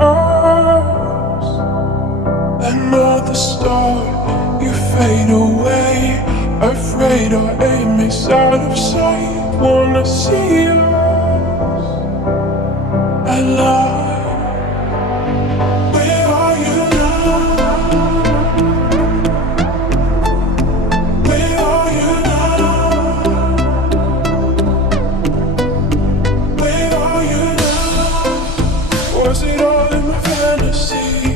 ours. Another star, you fade away. Afraid our aim is out of sight. Wanna see us alive. Where are you now? Where are you now? Where are you now? Was it all in my fantasy?